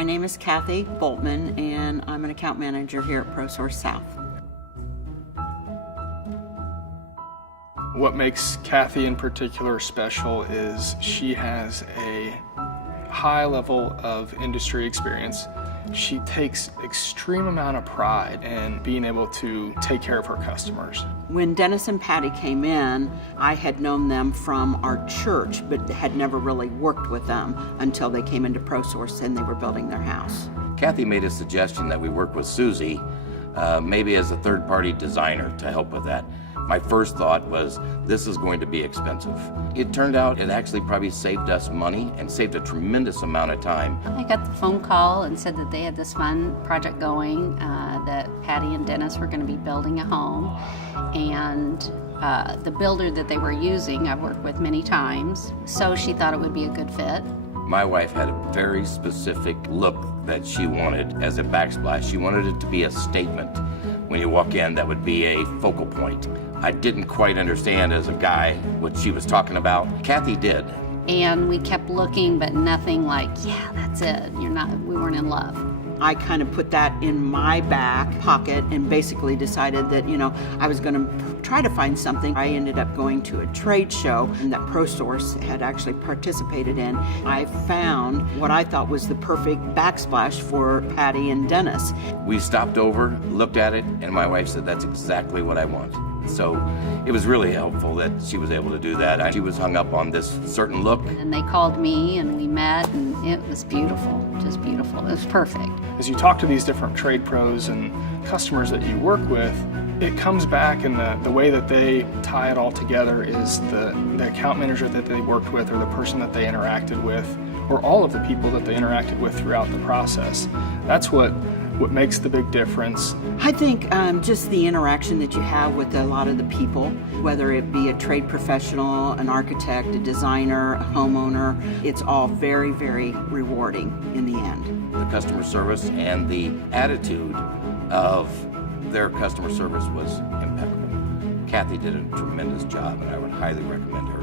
My name is Kathy Boltman, and I'm an account manager here at ProSource South. What makes Kathy in particular special is she has a high level of industry experience. She takes extreme amount of pride in being able to take care of her customers. When Dennis and Patty came in, I had known them from our church, but had never really worked with them until they came into ProSource and they were building their house. Kathy made a suggestion that we work with Susie, maybe as a third-party designer to help with that. My first thought was, this is going to be expensive. It turned out it actually probably saved us money and saved a tremendous amount of time. I got the phone call and said that they had this fun project going, that Patty and Dennis were going to be building a home. And the builder that they were using, I've worked with many times, so she thought it would be a good fit. My wife had a very specific look that she wanted as a backsplash. She wanted it to be a statement. When you walk in, that would be a focal point. I didn't quite understand as a guy what she was talking about. Kathy did. And we kept looking, but nothing like, yeah, that's it. We weren't in love. I kind of put that in my back pocket and basically decided that, I was going to try to find something. I ended up going to a trade show that ProSource had actually participated in. I found what I thought was the perfect backsplash for Patty and Dennis. We stopped over, looked at it, and my wife said, that's exactly what I want. So it was really helpful that she was able to do that. She was hung up on this certain look. And they called me and we met, and it was beautiful, just beautiful. It was perfect. As you talk to these different trade pros and customers that you work with, it comes back in the way that they tie it all together is the account manager that they worked with, or the person that they interacted with, or all of the people that they interacted with throughout the process. That's what makes the big difference. I think just the interaction that you have with a lot of the people, whether it be a trade professional, an architect, a designer, a homeowner, it's all very, very rewarding in the end. The customer service and the attitude of their customer service was impeccable. Kathy did a tremendous job, and I would highly recommend her.